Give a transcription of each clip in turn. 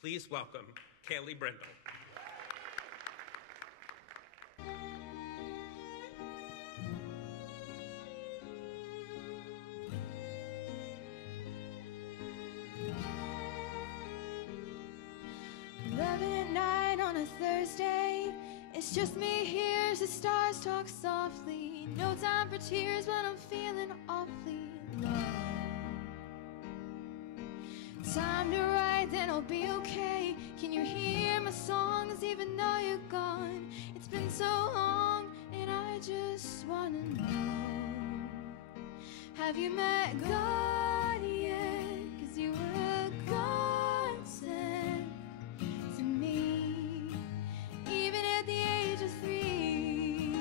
Please welcome Kaleigh Brendle. At night on a Thursday, it's just me here as the stars talk softly. No time for tears, but I'm feeling awfully low. Time to write, then I'll be okay. Can you hear my songs even though you're gone? It's been so long and I just wanna know, have you met God yet? 'Cause you were a godsend to me, even at the age of 3.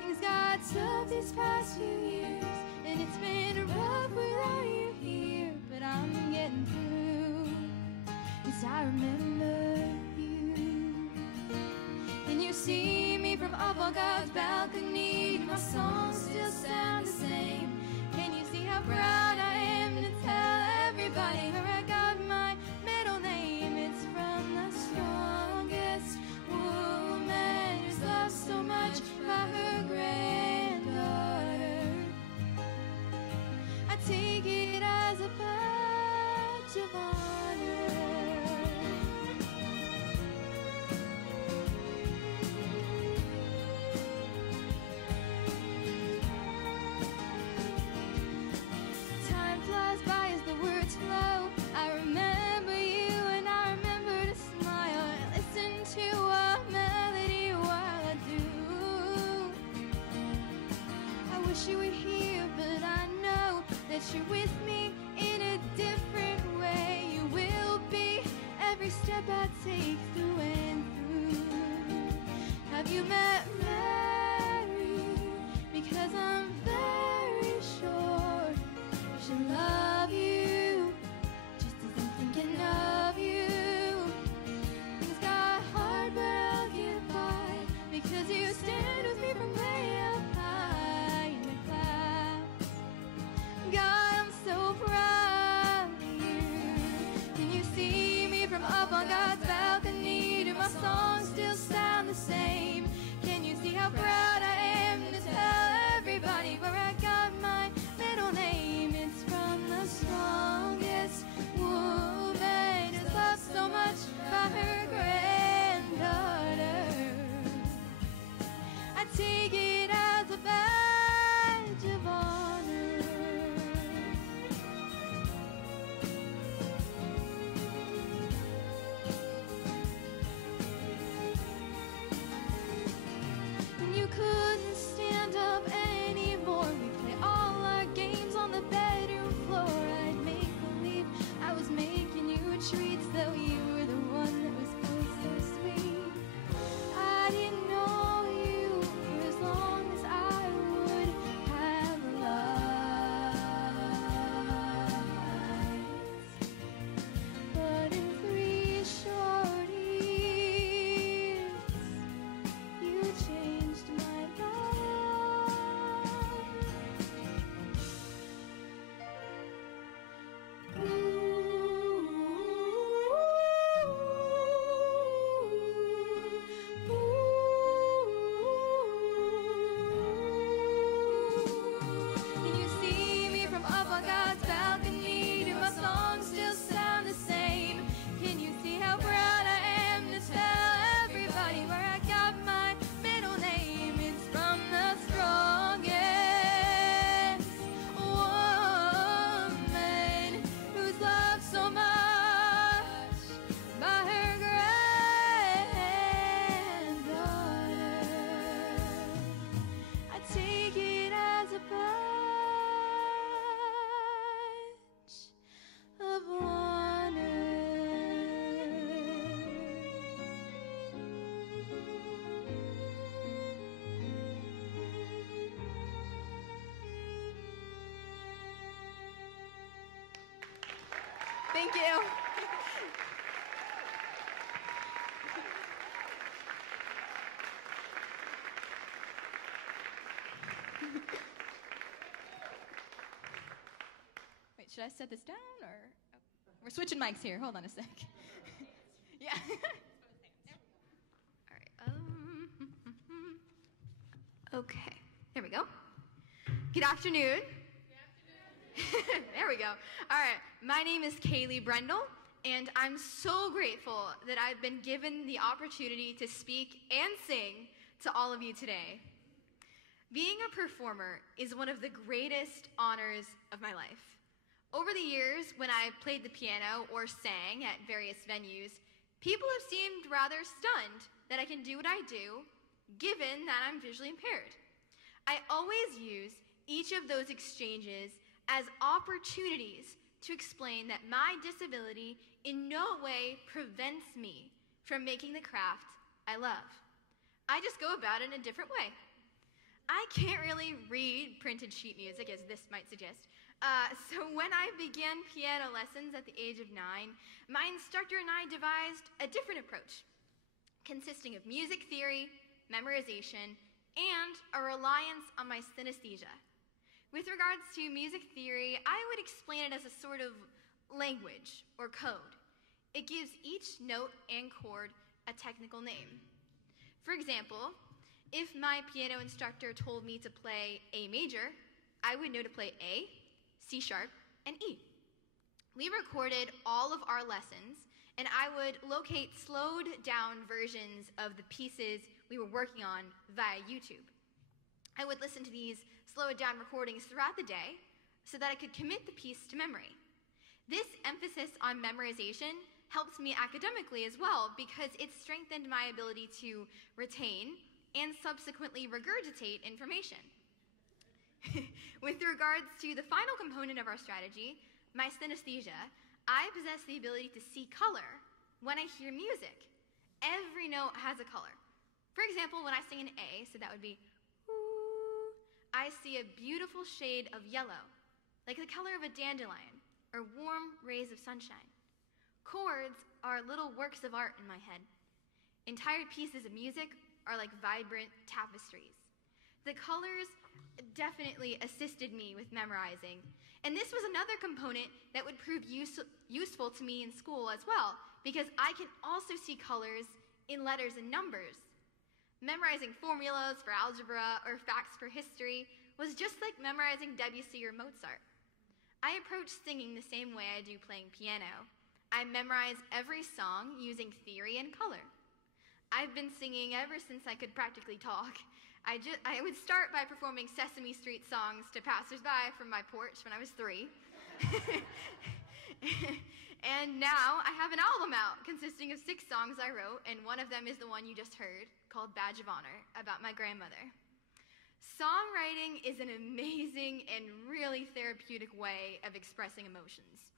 Things got tough these past few years, and it's been rough without you here, but I'm getting through, 'cause I remember you. Can you see me from up on God's balcony? My songs still sound the same. Can you see how proud I am to tell everybody where I got my middle name? It's from the strongest woman who's loved so much by her granddaughter. I take it as a badge of honor. Time flies by as the words flow. I remember you and I remember to smile and listen to a melody while I do. I wish you were here, but I know that you're with me in a different way. You will be every step I take through and through. Have you met Mary? Because I'm very sure she'll love you just as I'm thinking of you. Things got hard, but I'll get by, because you stand with me from way up high in the clouds. God, I'm so proud of you. Can you see me from up on God's balcony? Do my songs still sound the same? Can you see how proud I am to tell everybody where I got my middle name? It's from the strongest woman who's loved so much by her granddaughter. I take it as a badge of honor. You couldn't stand up anymore. We play all our games on the bedroom floor. I'd make believe I was making you treats, though you were the one that was so sweet. I didn't know you for as long as I would have liked. But in 3 short years, you changed my Can you see me from up on God's balcony? Do my songs still sound the same? Can you see how proud I am to tell everybody where I got my middle name? It's from the strongest woman who's loved so much by her granddaughter. I take it as a badge of honor. Thank you. Wait, should I set this down or? Oh. We're switching mics here. Hold on a sec. Yeah. All right. Okay. There we go. Good afternoon. There we go. All right. My name is Kaleigh Brendle, and I'm so grateful that I've been given the opportunity to speak and sing to all of you today. Being a performer is one of the greatest honors of my life. Over the years, when I played the piano or sang at various venues, people have seemed rather stunned that I can do what I do, given that I'm visually impaired. I always use each of those exchanges as opportunities to explain that my disability in no way prevents me from making the craft I love. I just go about it in a different way. I can't really read printed sheet music, as this might suggest. So when I began piano lessons at the age of 9, my instructor and I devised a different approach, consisting of music theory, memorization, and a reliance on my synesthesia. With regards to music theory, I would explain it as a sort of language or code. It gives each note and chord a technical name. For example, if my piano instructor told me to play A major, I would know to play A, C sharp, and E. We recorded all of our lessons, and I would locate slowed down versions of the pieces we were working on via YouTube. I would listen to these slowed down recordings throughout the day so that I could commit the piece to memory. This emphasis on memorization helped me academically as well because it strengthened my ability to retain and subsequently regurgitate information. With regards to the final component of our strategy, my synesthesia, I possess the ability to see color when I hear music. Every note has a color. For example, when I sing an A, so that would be ooh, I see a beautiful shade of yellow, like the color of a dandelion, or warm rays of sunshine. Chords are little works of art in my head. Entire pieces of music are like vibrant tapestries. The colors definitely assisted me with memorizing, and this was another component that would prove useful to me in school as well, because I can also see colors in letters and numbers. Memorizing formulas for algebra or facts for history was just like memorizing Debussy or Mozart. I approach singing the same way I do playing piano. I memorize every song using theory and color. I've been singing ever since I could practically talk. I would start by performing Sesame Street songs to passersby from my porch when I was 3. And now I have an album out consisting of 6 songs I wrote, and one of them is the one you just heard, called Badge of Honor, about my grandmother. Songwriting is an amazing and really therapeutic way of expressing emotions.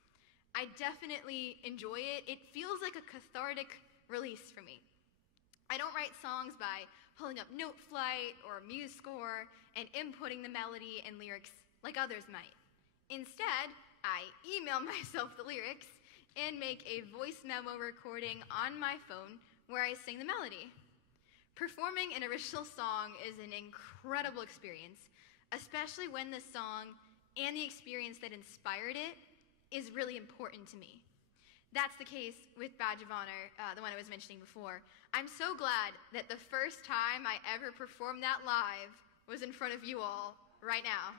I definitely enjoy it. It feels like a cathartic release for me. I don't write songs by pulling up note flight or muse score and inputting the melody and lyrics like others might. Instead, I email myself the lyrics and make a voice memo recording on my phone where I sing the melody. Performing an original song is an incredible experience, especially when the song and the experience that inspired it is really important to me. That's the case with Badge of Honor, the one I was mentioning before. I'm so glad that the first time I ever performed that live was in front of you all right now.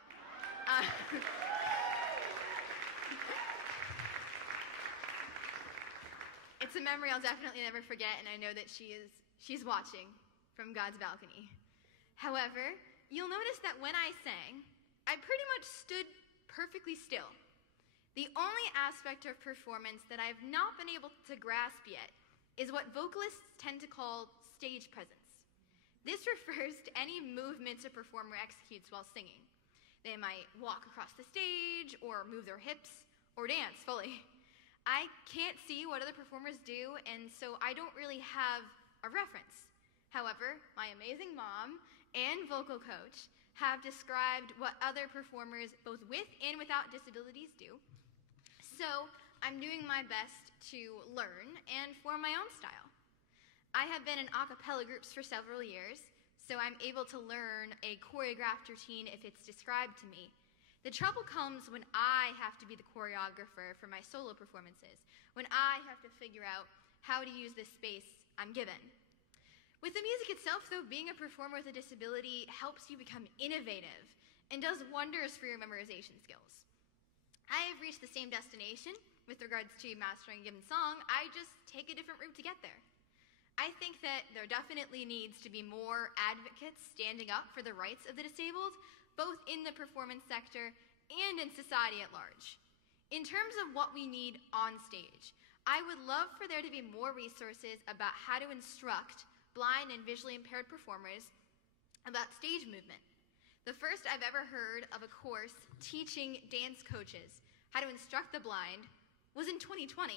It's a memory I'll definitely never forget, and I know that she's watching from God's balcony. However, you'll notice that when I sang, I pretty much stood perfectly still. The only aspect of performance that I've not been able to grasp yet is what vocalists tend to call stage presence. This refers to any movements a performer executes while singing. They might walk across the stage, or move their hips, or dance fully. I can't see what other performers do, and so I don't really have a reference. However, my amazing mom and vocal coach have described what other performers, both with and without disabilities, do. So I'm doing my best to learn and form my own style. I have been in a cappella groups for several years, so I'm able to learn a choreographed routine if it's described to me. The trouble comes when I have to be the choreographer for my solo performances, when I have to figure out how to use this space I'm given. With the music itself, though, being a performer with a disability helps you become innovative and does wonders for your memorization skills. I have reached the same destination with regards to mastering a given song, I just take a different route to get there. I think that there definitely needs to be more advocates standing up for the rights of the disabled, both in the performance sector and in society at large. In terms of what we need on stage, I would love for there to be more resources about how to instruct blind and visually impaired performers about stage movement. The first I've ever heard of a course teaching dance coaches how to instruct the blind was in 2020.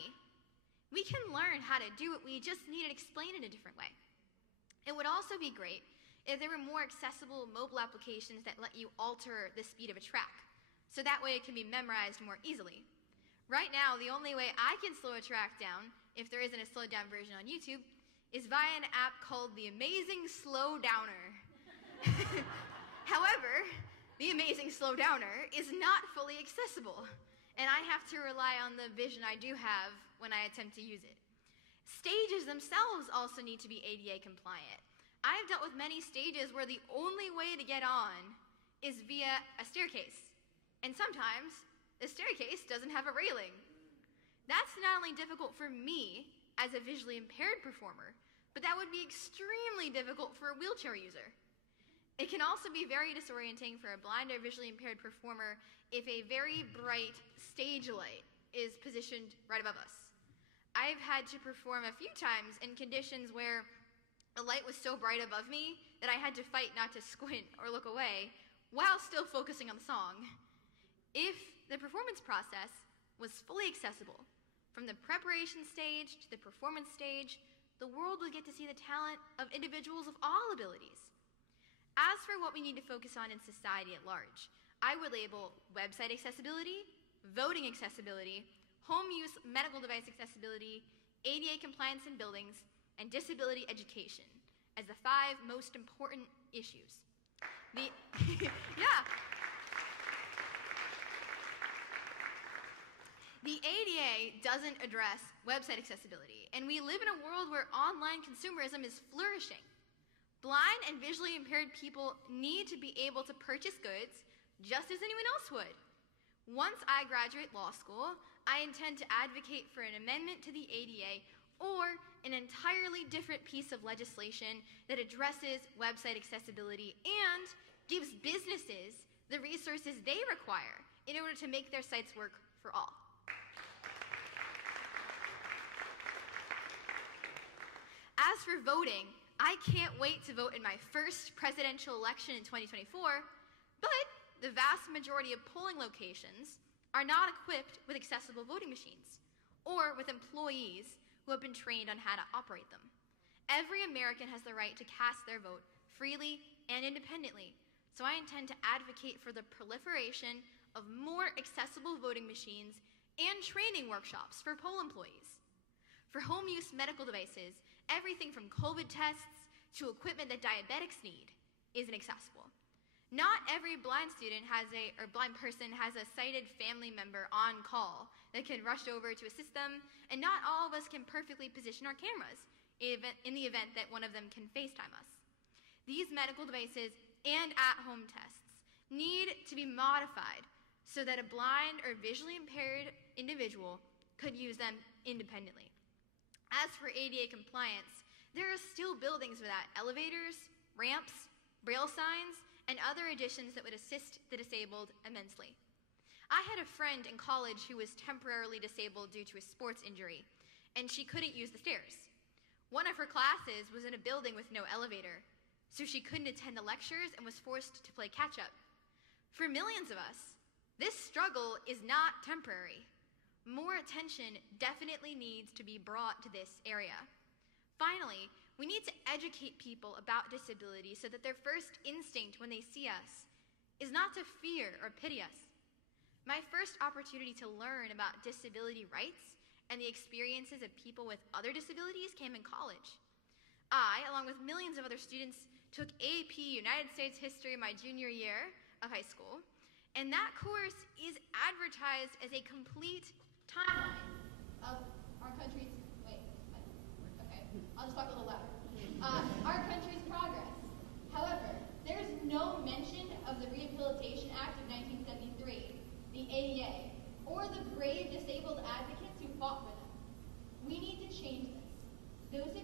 We can learn how to do it, we just need to explain it a different way. It would also be great if there were more accessible mobile applications that let you alter the speed of a track, so that way it can be memorized more easily. Right now, the only way I can slow a track down, if there isn't a slowed down version on YouTube, is via an app called the Amazing Slow Downer. However, the Amazing Slow Downer is not fully accessible, and I have to rely on the vision I do have when I attempt to use it. Stages themselves also need to be ADA compliant. I've dealt with many stages where the only way to get on is via a staircase, and sometimes the staircase doesn't have a railing. That's not only difficult for me as a visually impaired performer, but that would be extremely difficult for a wheelchair user. It can also be very disorienting for a blind or visually impaired performer if a very bright stage light is positioned right above us. I've had to perform a few times in conditions where the light was so bright above me that I had to fight not to squint or look away while still focusing on the song. If the performance process was fully accessible, from the preparation stage to the performance stage, the world would get to see the talent of individuals of all abilities. As for what we need to focus on in society at large, I would label website accessibility, voting accessibility, home use medical device accessibility, ADA compliance in buildings, and disability education as the 5 most important issues. The ADA doesn't address website accessibility, and we live in a world where online consumerism is flourishing. Blind and visually impaired people need to be able to purchase goods just as anyone else would. Once I graduate law school, I intend to advocate for an amendment to the ADA or an entirely different piece of legislation that addresses website accessibility and gives businesses the resources they require in order to make their sites work for all. As for voting, I can't wait to vote in my first presidential election in 2024, but the vast majority of polling locations are not equipped with accessible voting machines or with employees who have been trained on how to operate them. Every American has the right to cast their vote freely and independently, so I intend to advocate for the proliferation of more accessible voting machines and training workshops for poll employees. For home use medical devices, everything from COVID tests to equipment that diabetics need is inaccessible. Not every blind student blind person has a sighted family member on call that can rush over to assist them, and not all of us can perfectly position our cameras in the event that one of them can FaceTime us. These medical devices and at-home tests need to be modified so that a blind or visually impaired individual could use them independently. As for ADA compliance, there are still buildings without elevators, ramps, braille signs, and other additions that would assist the disabled immensely. I had a friend in college who was temporarily disabled due to a sports injury, and she couldn't use the stairs. One of her classes was in a building with no elevator, so she couldn't attend the lectures and was forced to play catch-up. For millions of us, this struggle is not temporary. More attention definitely needs to be brought to this area. Finally, we need to educate people about disability so that their first instinct when they see us is not to fear or pity us. My first opportunity to learn about disability rights and the experiences of people with other disabilities came in college. I, along with millions of other students, took AP United States History my junior year of high school, And that course is advertised as a complete timeline of our country's, okay, I'll just talk a little louder. Our country's progress. However, there's no mention of the Rehabilitation Act of 1973, the ADA, or the brave disabled advocates who fought for them. We need to change this. Those